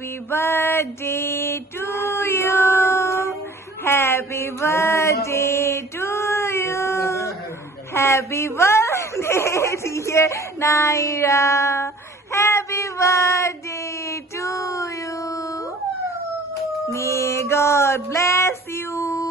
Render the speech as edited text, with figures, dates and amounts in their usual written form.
Happy birthday to you. Happy birthday to you. Happy birthday, dear Naira. Happy birthday to you. May God bless you.